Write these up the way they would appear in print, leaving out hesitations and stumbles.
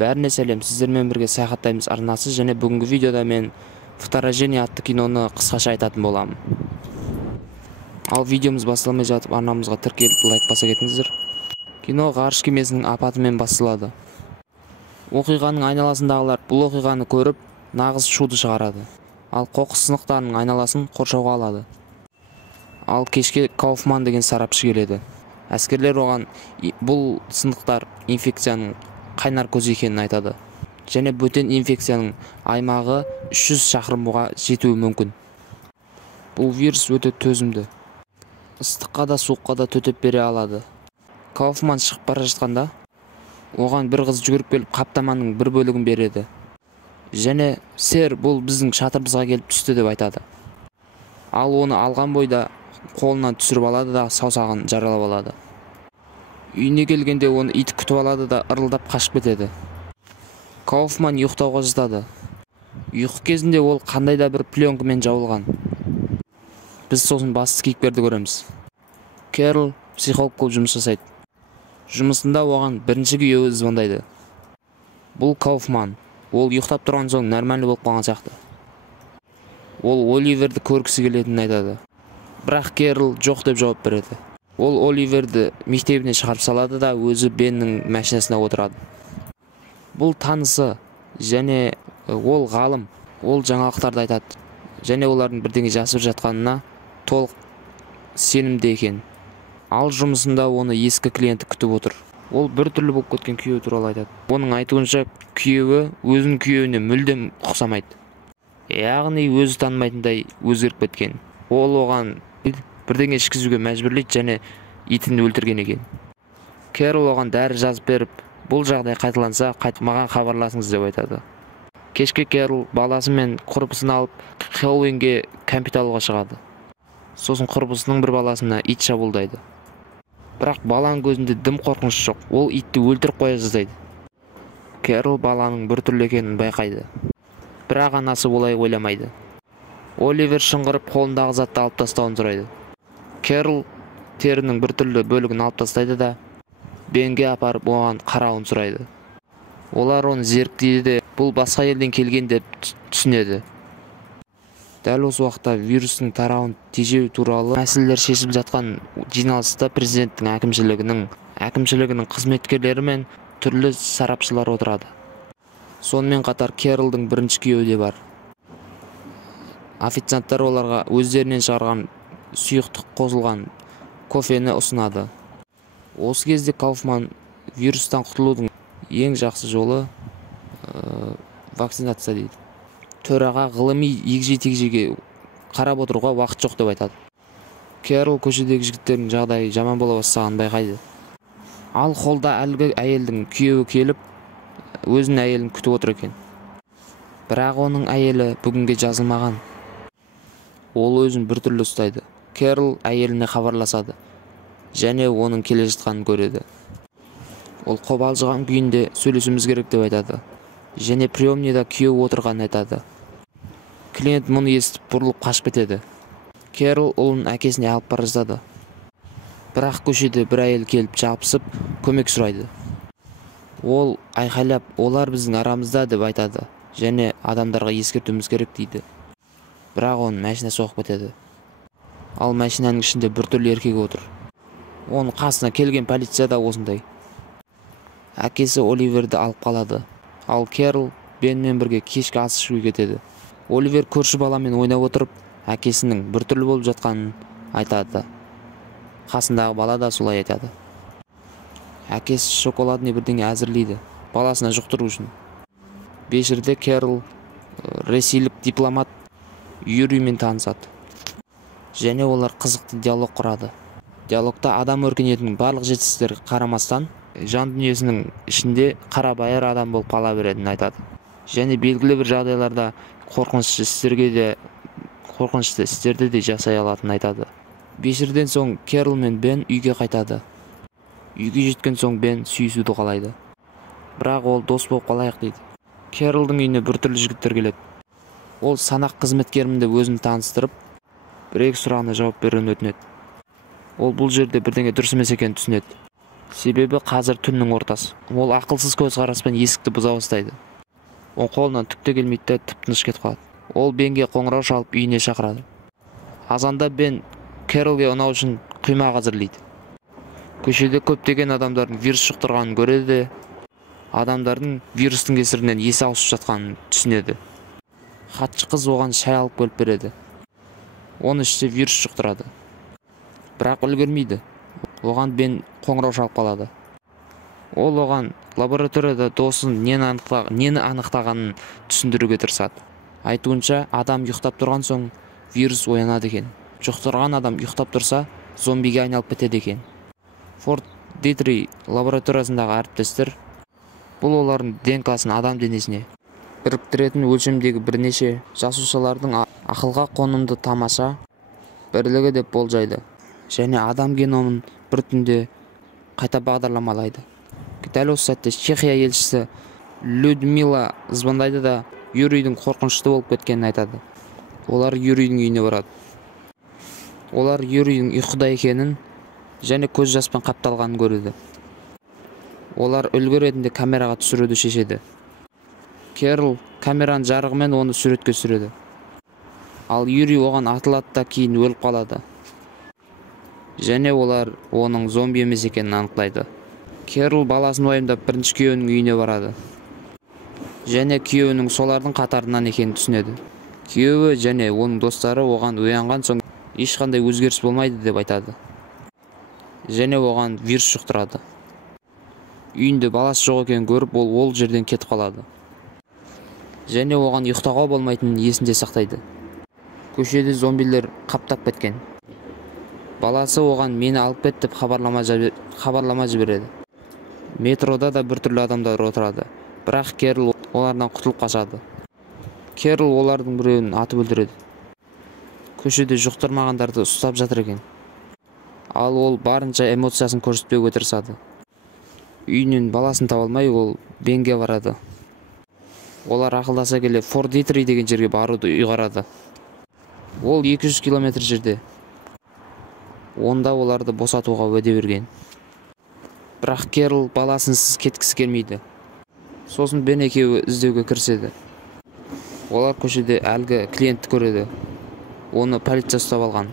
Бәріне сәлем, сіздермен бірге саяхаттаймыз арнасы, және бүгінгі видеода мен «Вторжение» атты киноны қысқаша айтатын боламын. Ал видеомыз басталмай жатып арнамызға тіркеліп лайк баса кетіңіздер. Кино ғарыш кемесінің апатымен басталады. Оқиғаның айналасындағылар бұл оқиғаны көріп, нағыз шуды шығарады. Ал қоқыс сынықтарының айналасын қоршауға алады. Ал кешке Кауфман деген сарапшы келеді. Әскерлер оған бұл сынықтар инфекцияның қайнар көзі екенін айтады. Және бөтен инфекцияның аймағы 300 шақырымға жетуі мүмкін. Бұл вирус өте төзімді. Ыстыққа да суыққа да төтеп бере алады. Кауфман шығып бара жатқанда, оған бір қыз жүгіріп келіп қаптаманың бір бөлігін береді. Және «Сэр, бұл біздің шатырымызға келіп түсті» деп айтады. Ал оны алған бойда қолынан түсіріп алады да саусағын жаралап алады. Үйіне келгенде оны ит күтіп алады да ырылдап қашып кетеді. Кауфман ұйықтауға жатады. Ұйқы кезінде ол қандай да бір пленкамен жабылған. Біз сосын басты кейіпкерді көреміз. Кэрол психолог болып жұмыс жасайды. Жұмысында оған бірінші күйеуі звондайды. Бұл Кауфман. Ол ұйықтап тұрған соң нормальный болып қалған сияқты. Ол Оливерді көргісі келетінін айтады. Бірақ Кэрол жоқ деп жауап береді. Ол Оливерді мектебіне шығарып салады да өзі Беннің машинасына отырады. Бұл танысы, және ол ғалым, ол жаңалықтарды айтады. Және олардың бірдеңе жасып жатқанына толық сенімді екен. Ал жұмысында оны ескі клиенті күтіп отыр. Ол бір түрлі болып кеткен күйеуі туралы айтады. Оның айтуынша күйеуі өзінің күйеуіне мүлдем ұқсамайды. Яғни өзі танымайтындай өзгеріп кеткен. Ол оған бірдеңе ішкізуге мәжбүрлейді және итін өлтірген екен. Кэрол оған дәрі жазып беріп, бұл жағдай қайталанса, маған хабарласыңыз деп айтады. Кешке Кэрол баласы мен құрбысын алып, Хэллоуинге кәмпит алуға шығады. Сосын құрбысының бір баласына ит шабуылдайды. Бірақ баланың көзінде дым қорқыныш жоқ, ол итті өлтіріп қоя жаздайды. Кэрол баланың бір түрлі екенін байқайды. Бірақ анасы олай ойламайды. Оливер шыңғырып қолындағы затты алып тастауын сұрайды. Кэрол терінің бір түрлі бөлігін алып тастайды да Бенге апарып оған қарауын сұрайды. Олар оны зеріктейді де бұл басқа елден келген деп түсінеді. Дәл осы уақытта вирустың тарауын тежеу туралы мәселелер шешіліп жатқан жиналыста президенттің әкімшілігінің қызметкерлері мен түрлі сарапшылар отырады. Сонымен қатар Кэролдың бірінші күйеуі де бар. Официанттар оларға өздерінен шығарған сұйықтық қосылған кофені ұсынады. Осы кезде Кауфман вирустан құтылудың ең жақсы жолы вакцинация дейді. Төраға ғылыми егжей-тегжейге қарап отыруға уақыт жоқ деп айтады. Кэрол көшедегі жігіттердің жағдайы жаман бола бастағанын байқайды. Ал холда әлгі әйелдің күйеуі келіп, өзінің әйелін күтіп отыр екен. Бірақ оның әйелі бүгінге жазылмаған. Ол өзін бір түрлі ұстайды. Кэрол әйеліне хабарласады және оның келе жатқанын көреді. Ол қобалжыған күйінде сөйлесуіміз керек деп айтады. Және приемныйда күйеуі отырғанын айтады. Клиент мұны естіп бұрылып қашып кетеді. Кэрол ұлын әкесіне алып бара жатады. Бірақ көшеде бір әйел келіп жабысып көмек сұрайды. Ол айқайлап, олар біздің арамызда деп айтады және адамдарға ескертуіміз керек дейді. Бірақ оның машина соғып кетеді. Ал машинаның ішінде бір түрлі еркек отыр. Оның қасына келген полиция да осындай. Әкесі Оливерді алып қалады. Ал Кэрол Бенмен бірге кешкі ас ішуге кетеді. Оливер көрші баламен ойнап отырып, әкесінің бір түрлі болып жатқанын айтады. Қасындағы бала да солай айтады. Әкесі шоколадный бірдеңе әзірлейді, баласына жұқтыру үшін. Вечерде Кэрол ресейлік дипломат Юриймен танысады. Және олар қызықты диалог құрады. Диалогта адам өркениетінің барлық жетістіктерге қарамастан, жан дүниесінің ішінде қарабайыр адам болып қала беретінін айтады. Және белгілі бір жағдайларда қорқынышты істерді де жасай алатынын айтады. Вечерден соң Кэрол мен Бен үйге қайтады. Үйге жеткен соң Бен сүйісуді қалайды. Бірақ ол дос болып қалайық дейді. Кэролдың үйіне бір түрлі жігіттер келеді. Ол санақ қызметкерімді өзін таныстырып, бір-екі сұрағына жауап беруін өтінеді. Ол бұл жерде бірдеңе дұрыс емес екенін түсінеді. Себебі қазір түннің ортасы. Ол ақылсыз көзқараспен есікті бұза бастайды. Ол қолынан түк те келмейді де тып-тыныш кетіп қалады. Ол Бенге қоңырау шалып үйіне шақырады. Азанда Бен Кэролге ұнау үшін құймақ әзірлейді. Көшеде көптеген адамдардың вирус жұқтырғанын көреді де, адамдардың вирустың кесірінен есі ауысып жатқанын түсінеді. Хатшы қыз оған шай алып келіп береді. Оны ішсе вирус жұқтырады. Бірақ үлгермейді. Оған Бен қоңырау шалып қалады. Ол оған лабораторияда досын нені анықтағанын түсіндіруге тырысады. Айтуынша, адам ұйықтап тұрған соң вирус оянады екен. Жұқтырған адам ұйықтап тұрса, зомбиге айналып кетеді екен. Форд Дитри лабораториясындағы әріптестер бұл олардың ДНК-сын адам денесіне біріктіретін өлшемдегі бірнеше жасушалардың ақылға қонымды тамаша бірлігі деп болжайды, және адам геномын бір түнде қайта бағдарламалайды. Дәл осы сәтте Чехия елшісі Людмила звондайды да Юрийдің қорқынышты болып кеткенін айтады. Олар Юрийдің үйіне барады. Олар Юрийдің ұйқыда екенін және көз жаспен қапталғанын көреді. Олар үлгі ретінде камераға түсіруді шешеді. Кэрол камераның жарығымен оны суретке түсіреді. Ал Юрий оған атылады да кейін өліп қалады. Және олар оның зомби емес екенін анықтайды. Кэрол баласын уайымдап бірінші күйеуінің үйіне барады. Және күйеуінің солардың қатарынан екенін түсінеді. Күйеуі және оның достары оған оянған соң ешқандай өзгеріс болмайды деп айтады. Және оған вирус жұқтырады. Үйінде баласы жоқ екенін көріп, ол жерден кетіп қалады. Және оған ұйықтауға болмайтынын есінде сақтайды. Көшеде зомбилер қаптап кеткен. Баласы оған мені алып кет деп хабарлама жібереді. Метрода да біртүрлі адамдар отырады. Бірақ Кэрол олардан құтылып қашады. Кэрол олардың біреуін атып өлтіреді. Көшеде жұқтырмағандарды ұстап жатыр екен. Ал ол барынша эмоциясын көрсетпеуге тырысады. Үйінен баласын таба алмай, ол Бенге барады. Олар ақылдаса келе Форд Дитри деген жерге баруды ұйғарады. Ол 200 километр жерде. Онда оларды босатуға уәде берген. Бірақ Кэрол баласынсыз кеткісі келмейді. Сосын Бен екеуі іздеуге кіріседі. Олар көшеде әлгі клиентті көреді. Оны полиция ұстап алған.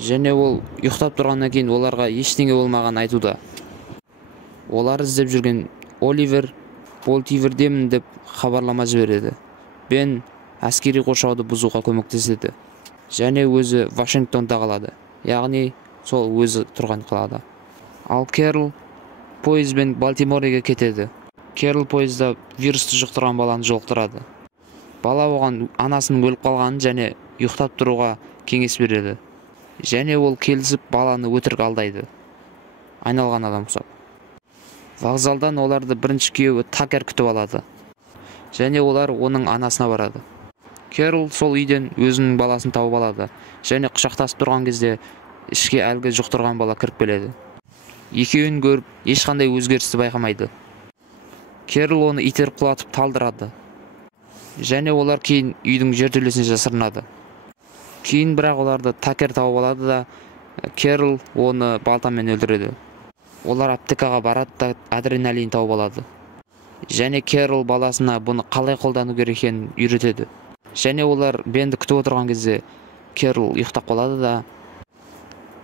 Және ол ұйықтап тұрғаннан кейін оларға ештеңе болмаған айтуда. Олар іздеп жүрген Оливер Болтивердемін деп хабарлама жібереді. Бен әскери қоршауды бұзуға көмектеседі. Және өзі Вашингтонда қалады. Яғни сол өзі тұрған қалада. Ал Кэрол пойызбен Балтимореге кетеді. Кэрол пойызда вирусты жұқтырған баланы жолықтырады. Бала оған анасының өліп қалғанын және ұйықтап тұруға кеңес береді. Және ол келісіп баланы өтірік алдайды. Айналған адам ұқсап. Вокзалдан оларды бірінші күйеуі Такер күтіп алады. Және олар оның анасына барады. Кэрол сол үйден өзінің баласын тауып алады. Және құшақтасып тұрған кезде ішке әлгі жұқтырған бала кіріп келеді. Екеуін көріп, ешқандай өзгерісті байқамайды. Кэрол оны итеріп құлатып талдырады. Және олар кейін үйдің жертөлесіне жасырынады. Кейін бірақ оларды Такер тауып алады да Кэрол оны балтамен өлтіреді. Олар аптекаға барады да адреналин тауып алады. Және Кэрол баласына бұны қалай қолдану керек екенін үйретеді. Және олар Бенді күтіп отырған кезде Кэрол ұйықтап қалады да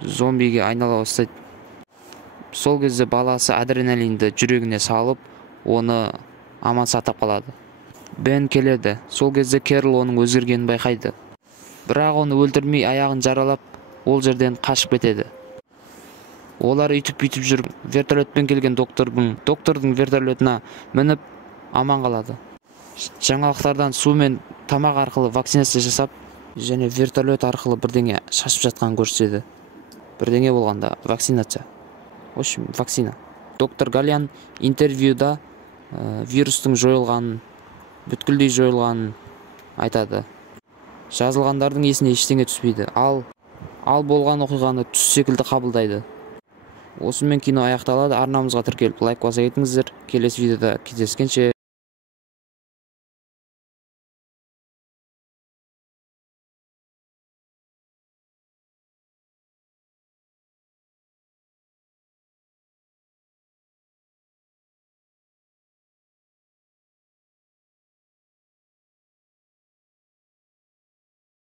зомбиге айнала бастайды. Сол кезде баласы адреналинді жүрегіне салып, оны аман сақтап қалады. Бен келеді. Сол кезде Кэрол оның өзгергенін байқайды. Бірақ оны өлтірмей аяғын жаралап, ол жерден қашып кетеді. Олар үйтіп жүріп, вертолетпен келген доктордың вертолетіне мініп аман қалады. Жаңалықтардан су мен тамақ арқылы вакцинация жасап, және вертолет арқылы бірдеңе шашып жатқан көрсетеді. Бірдеңе болғанда вакцинация. Вакцина. Доктор Галян интервьюда вирустың жойылғанын, бүткілдей жойылғанын айтады. Жазылғандардың есіне ештеңе түспейді. Ал болған оқиғаны түс секілді қабылдайды. Осымен кино аяқталады. Арнамызға тіркеліп лайк баса кетіңіздер. Келесі видеода кездескенше